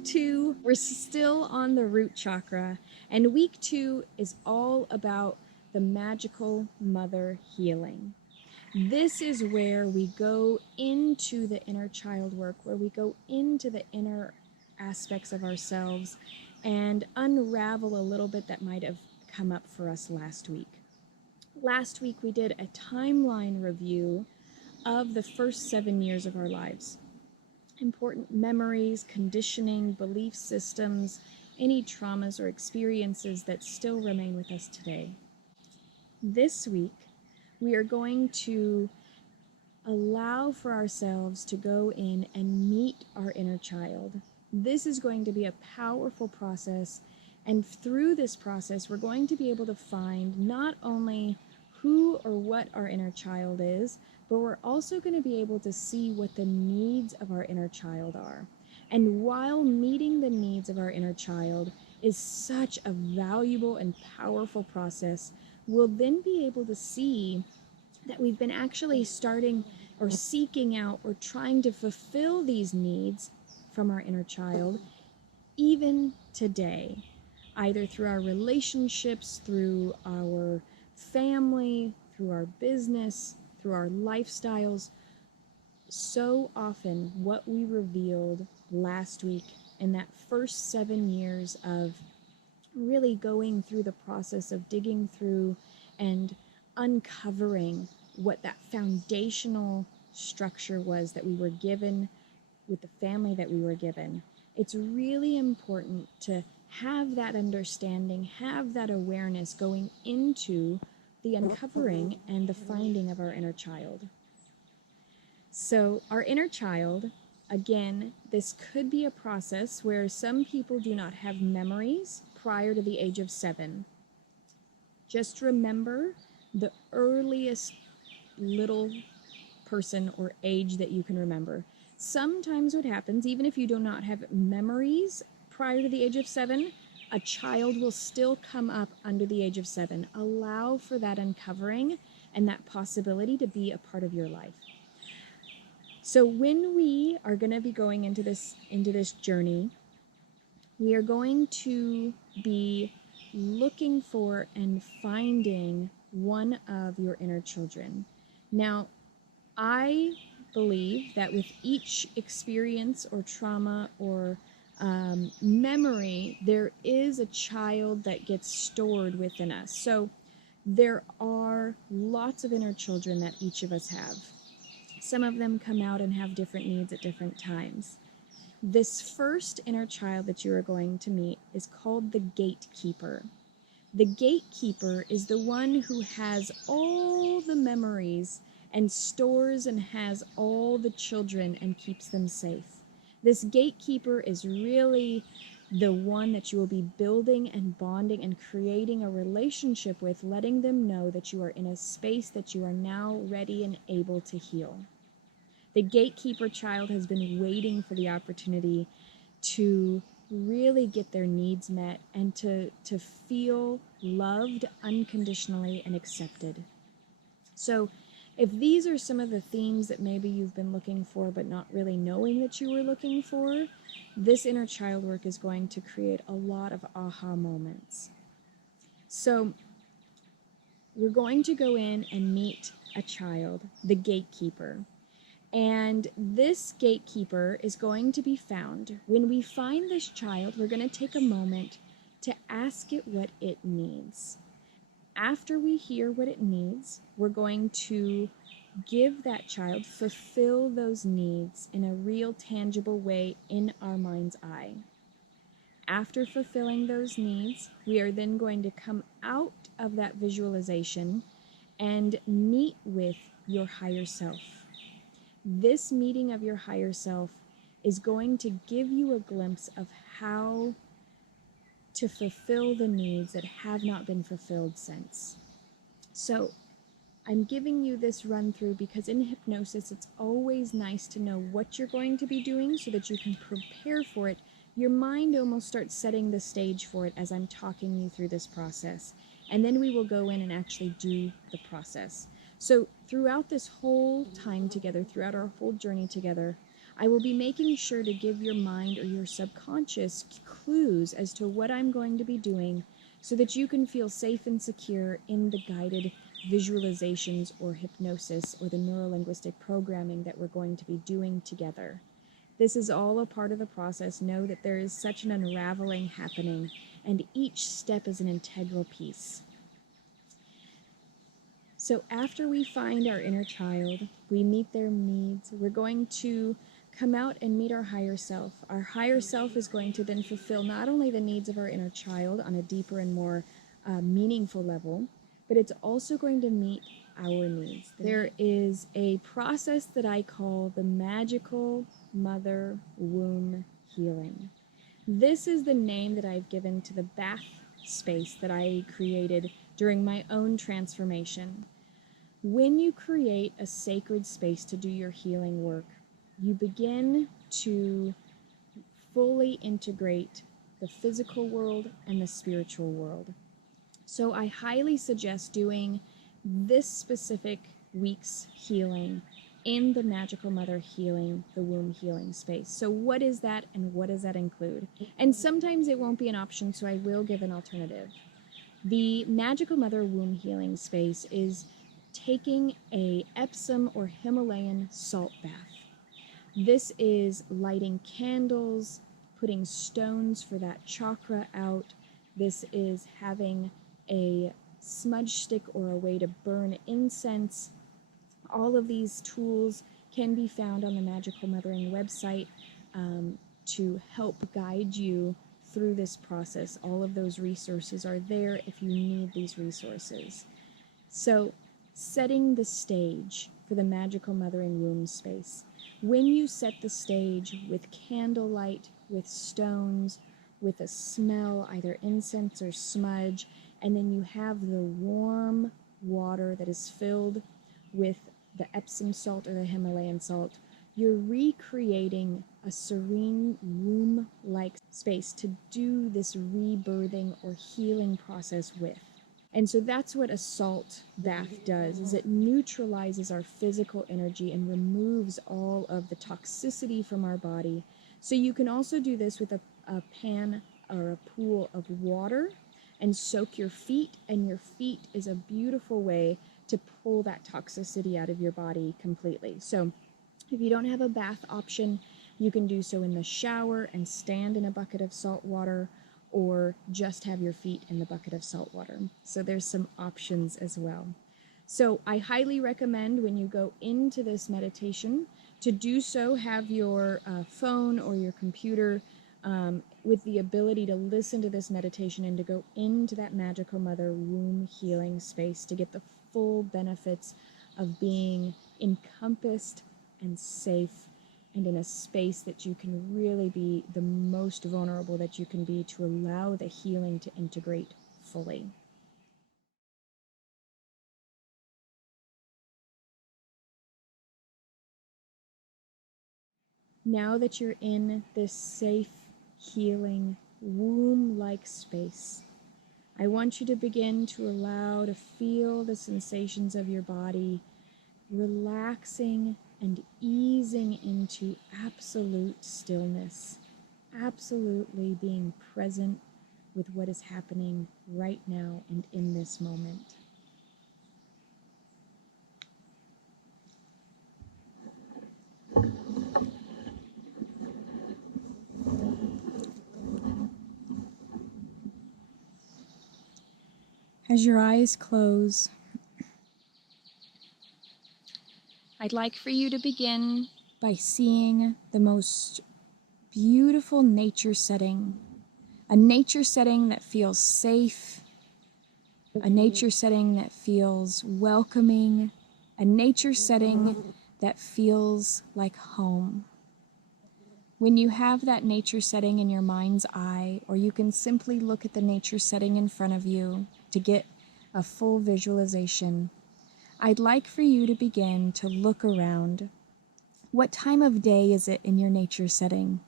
week 2, we're still on the root chakra, and week 2 is all about the magical mother healing. This is where we go into the inner child work, where we go into the inner aspects of ourselves and unravel a little bit that might have come up for us last week. Last week we did a timeline review of the first 7 years of our lives. Important memories, conditioning, belief systems, any traumas or experiences that still remain with us today. This week, we are going to allow for ourselves to go in and meet our inner child. This is going to be a powerful process, and through this process, we're going to be able to find not only who or what our inner child is, but we're also going to be able to see what the needs of our inner child are. And while meeting the needs of our inner child is such a valuable and powerful process, we'll then be able to see that we've been actually starting or seeking out or trying to fulfill these needs from our inner child even today, either through our relationships, through our family, through our business, through our lifestyles. So often what we revealed last week in that first 7 years of really going through the process of digging through and uncovering what that foundational structure was that we were given with the family that we were given. It's really important to have that understanding, have that awareness going into the uncovering and the finding of our inner child. So our inner child, again, this could be a process where some people do not have memories prior to the age of 7. Just remember the earliest little person or age that you can remember. Sometimes what happens, even if you do not have memories prior to the age of 7, a child will still come up under the age of 7. Allow for that uncovering and that possibility to be a part of your life. So when we are going to be going into this journey, we are going to be looking for and finding one of your inner children. Now, I believe that with each experience or trauma or memory, there is a child that gets stored within us. So there are lots of inner children that each of us have. Some of them come out and have different needs at different times. This first inner child that you are going to meet is called the gatekeeper. The gatekeeper is the one who has all the memories and stores and has all the children and keeps them safe. This gatekeeper is really the one that you will be building and bonding and creating a relationship with, letting them know that you are in a space that you are now ready and able to heal. The gatekeeper child has been waiting for the opportunity to really get their needs met and to feel loved unconditionally and accepted. So if these are some of the themes that maybe you've been looking for but not really knowing that you were looking for, this inner child work is going to create a lot of aha moments. So we're going to go in and meet a child, the gatekeeper. And this gatekeeper is going to be found. When we find this child, we're going to take a moment to ask it what it needs. After we hear what it needs, we're going to give that child, fulfill those needs in a real, tangible way in our mind's eye. After fulfilling those needs, we are then going to come out of that visualization and meet with your higher self. This meeting of your higher self is going to give you a glimpse of how to fulfill the needs that have not been fulfilled since. So I'm giving you this run through because in hypnosis, it's always nice to know what you're going to be doing so that you can prepare for it. Your mind almost starts setting the stage for it as I'm talking you through this process. And then we will go in and actually do the process. So throughout this whole time together, throughout our whole journey together, I will be making sure to give your mind or your subconscious clues as to what I'm going to be doing so that you can feel safe and secure in the guided visualizations or hypnosis or the neurolinguistic programming that we're going to be doing together. This is all a part of the process. Know that there is such an unraveling happening, and each step is an integral piece. So after we find our inner child, we meet their needs, we're going to come out and meet our higher self. Our higher self is going to then fulfill not only the needs of our inner child on a deeper and more meaningful level, but it's also going to meet our needs. There is a process that I call the magical mother womb healing. This is the name that I've given to the bath space that I created during my own transformation. When you create a sacred space to do your healing work, you begin to fully integrate the physical world and the spiritual world. So I highly suggest doing this specific week's healing in the Magical Mother Healing, the womb healing space. So what is that, and what does that include? And sometimes it won't be an option, so I will give an alternative. The Magical Mother womb healing space is taking a Epsom or Himalayan salt bath. This is lighting candles, putting stones for that chakra out. This is having a smudge stick or a way to burn incense. All of these tools can be found on the Magical Mothering website to help guide you through this process. All of those resources are there if you need these resources. So, setting the stage for the Magical Mothering womb space. When you set the stage with candlelight, with stones, with a smell, either incense or smudge, and then you have the warm water that is filled with the Epsom salt or the Himalayan salt, you're recreating a serene womb-like space to do this rebirthing or healing process with. And so that's what a salt bath does, is it neutralizes our physical energy and removes all of the toxicity from our body. So you can also do this with a pan or a pool of water and soak your feet, and your feet is a beautiful way to pull that toxicity out of your body completely. So if you don't have a bath option, you can do so in the shower and stand in a bucket of salt water, or just have your feet in the bucket of salt water. So there's some options as well. So I highly recommend when you go into this meditation to do so, have your phone or your computer with the ability to listen to this meditation and to go into that Magical Mother womb healing space to get the full benefits of being encompassed and safe and in a space that you can really be the most vulnerable that you can be, to allow the healing to integrate fully. Now that you're in this safe, healing, womb-like space, I want you to begin to allow to feel the sensations of your body relaxing and easing into absolute stillness, absolutely being present with what is happening right now and in this moment. As your eyes close, I'd like for you to begin by seeing the most beautiful nature setting, a nature setting that feels safe, a nature setting that feels welcoming, a nature setting that feels like home. When you have that nature setting in your mind's eye, or you can simply look at the nature setting in front of you to get a full visualization, I'd like for you to begin to look around. What time of day is it in your nature setting?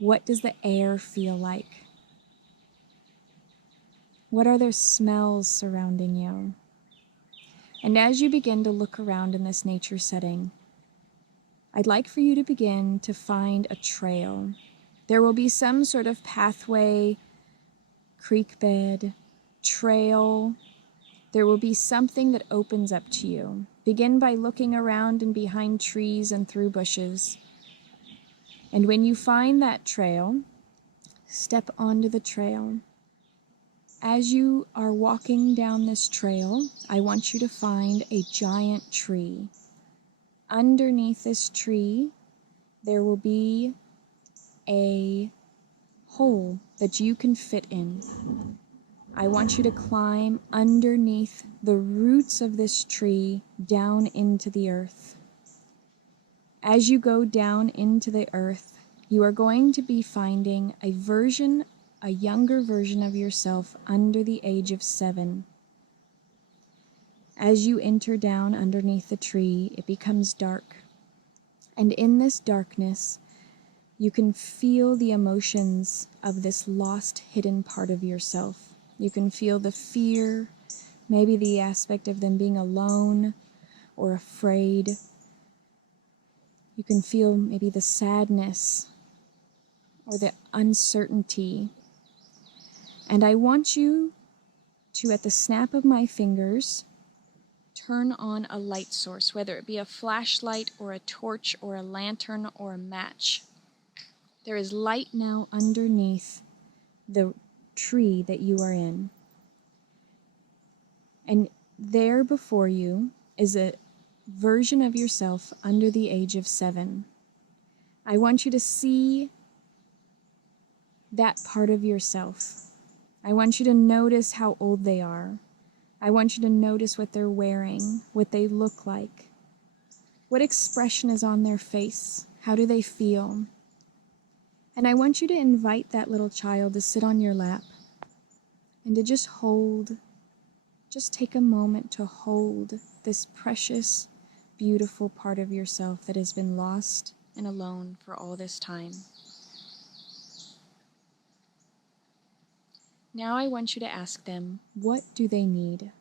What does the air feel like? What are the smells surrounding you? And as you begin to look around in this nature setting, I'd like for you to begin to find a trail. There will be some sort of pathway, creek bed, trail. There will be something that opens up to you. Begin by looking around and behind trees and through bushes. And when you find that trail, step onto the trail. As you are walking down this trail, I want you to find a giant tree. Underneath this tree, there will be a hole that you can fit in. I want you to climb underneath the roots of this tree down into the earth. As you go down into the earth, you are going to be finding a younger version of yourself under the age of 7. As you enter down underneath the tree, it becomes dark. And in this darkness, you can feel the emotions of this lost, hidden part of yourself. You can feel the fear, maybe the aspect of them being alone or afraid. You can feel maybe the sadness or the uncertainty. And I want you to, at the snap of my fingers, turn on a light source, whether it be a flashlight or a torch or a lantern or a match. There is light now underneath the tree that you are in. And there before you is a version of yourself under the age of 7. I want you to see that part of yourself. I want you to notice how old they are. I want you to notice what they're wearing, what they look like. What expression is on their face? How do they feel? And I want you to invite that little child to sit on your lap and to just take a moment to hold this precious, beautiful part of yourself that has been lost and alone for all this time. Now I want you to ask them, what do they need?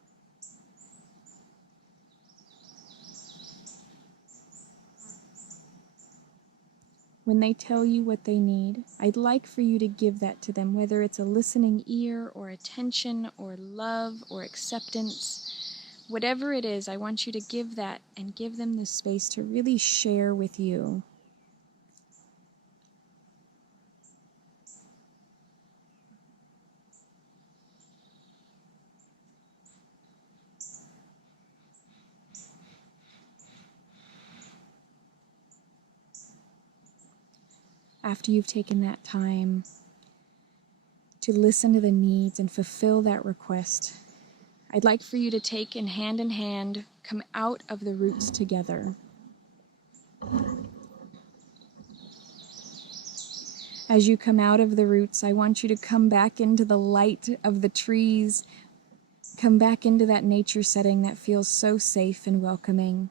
When they tell you what they need, I'd like for you to give that to them, whether it's a listening ear or attention or love or acceptance. Whatever it is, I want you to give that and give them the space to really share with you. After you've taken that time to listen to the needs and fulfill that request, I'd like for you to take in hand, come out of the roots together. As you come out of the roots, I want you to come back into the light of the trees, come back into that nature setting that feels so safe and welcoming.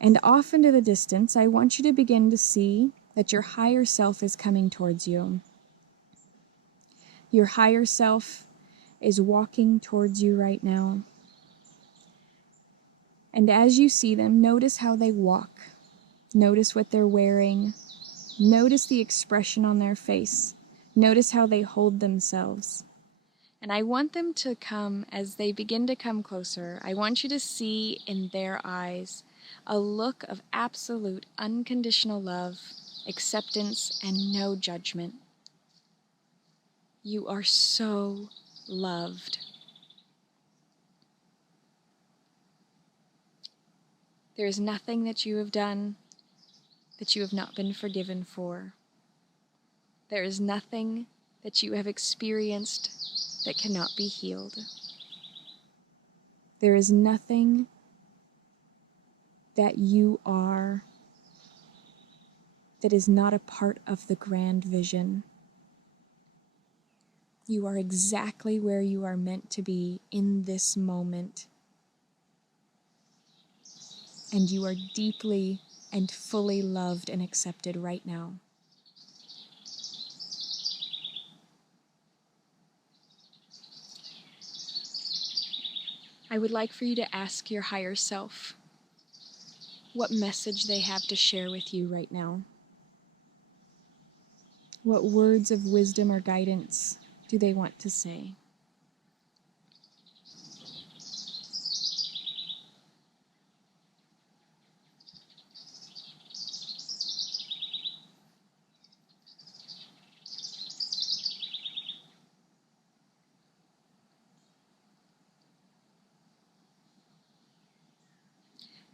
And off into the distance, I want you to begin to see that your higher self is coming towards you. Your higher self is walking towards you right now. And as you see them, notice how they walk. Notice what they're wearing. Notice the expression on their face. Notice how they hold themselves. And I want them to come, as they begin to come closer, I want you to see in their eyes a look of absolute unconditional love, acceptance, and no judgment. You are so loved. There is nothing that you have done that you have not been forgiven for. There is nothing that you have experienced that cannot be healed. There is nothing that you are that is not a part of the grand vision. You are exactly where you are meant to be in this moment. And you are deeply and fully loved and accepted right now. I would like for you to ask your higher self, what message they have to share with you right now. What words of wisdom or guidance do they want to say?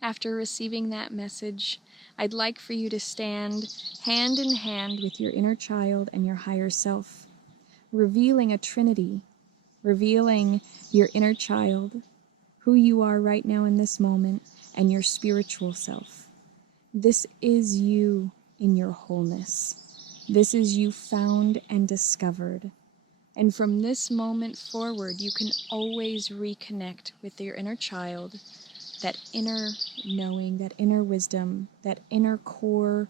After receiving that message, I'd like for you to stand hand in hand with your inner child and your higher self, revealing a trinity, revealing your inner child, who you are right now in this moment, and your spiritual self. This is you in your wholeness. This is you found and discovered. And from this moment forward, you can always reconnect with your inner child, that inner knowing, that inner wisdom, that inner core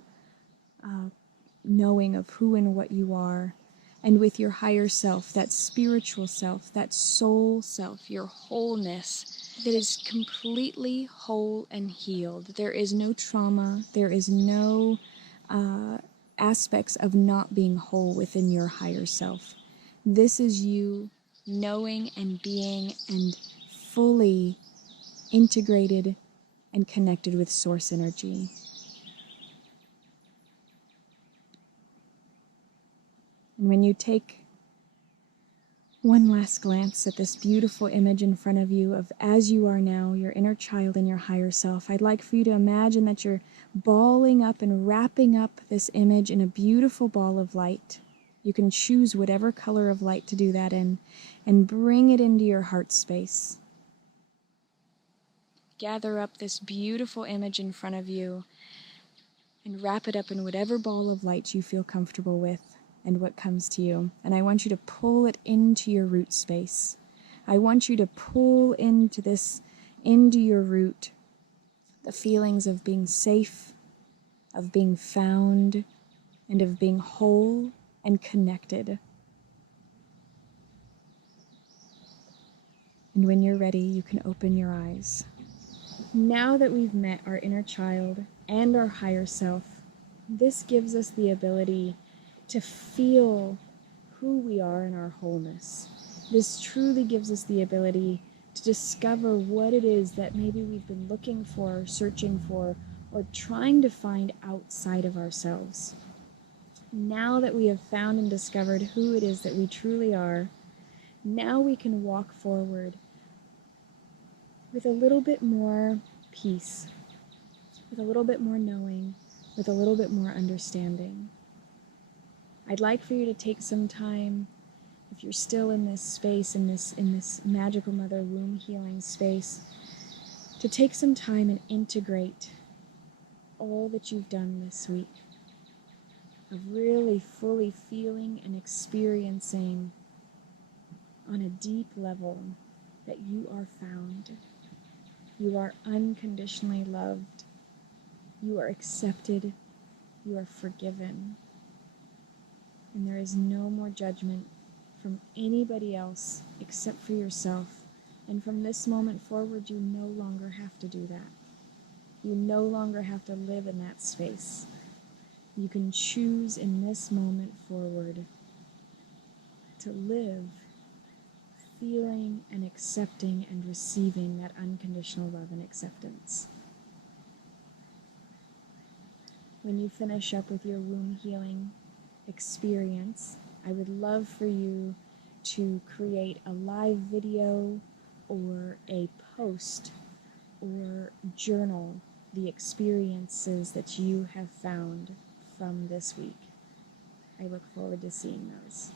knowing of who and what you are, and with your higher self, that spiritual self, that soul self, your wholeness that is completely whole and healed. There is no trauma, there is no aspects of not being whole within your higher self. This is you knowing and being and fully integrated and connected with source energy. And when you take one last glance at this beautiful image in front of you of as you are now, your inner child and your higher self, I'd like for you to imagine that you're balling up and wrapping up this image in a beautiful ball of light. You can choose whatever color of light to do that in, and bring it into your heart space. Gather up this beautiful image in front of you and wrap it up in whatever ball of light you feel comfortable with and what comes to you. And I want you to pull it into your root space. I want you to pull into your root, the feelings of being safe, of being found, and of being whole and connected. And when you're ready, you can open your eyes. Now that we've met our inner child and our higher self, this gives us the ability to feel who we are in our wholeness. This truly gives us the ability to discover what it is that maybe we've been looking for, searching for, or trying to find outside of ourselves. Now that we have found and discovered who it is that we truly are, now we can walk forward with a little bit more peace, with a little bit more knowing, with a little bit more understanding. I'd like for you to take some time, if you're still in this space, in this magical mother womb healing space, to take some time and integrate all that you've done this week, of really fully feeling and experiencing on a deep level that you are found. You are unconditionally loved. You are accepted. You are forgiven. And there is no more judgment from anybody else except for yourself. And from this moment forward, you no longer have to do that. You no longer have to live in that space. You can choose in this moment forward to live feeling and accepting and receiving that unconditional love and acceptance. When you finish up with your womb healing experience, I would love for you to create a live video or a post or journal the experiences that you have found from this week. I look forward to seeing those.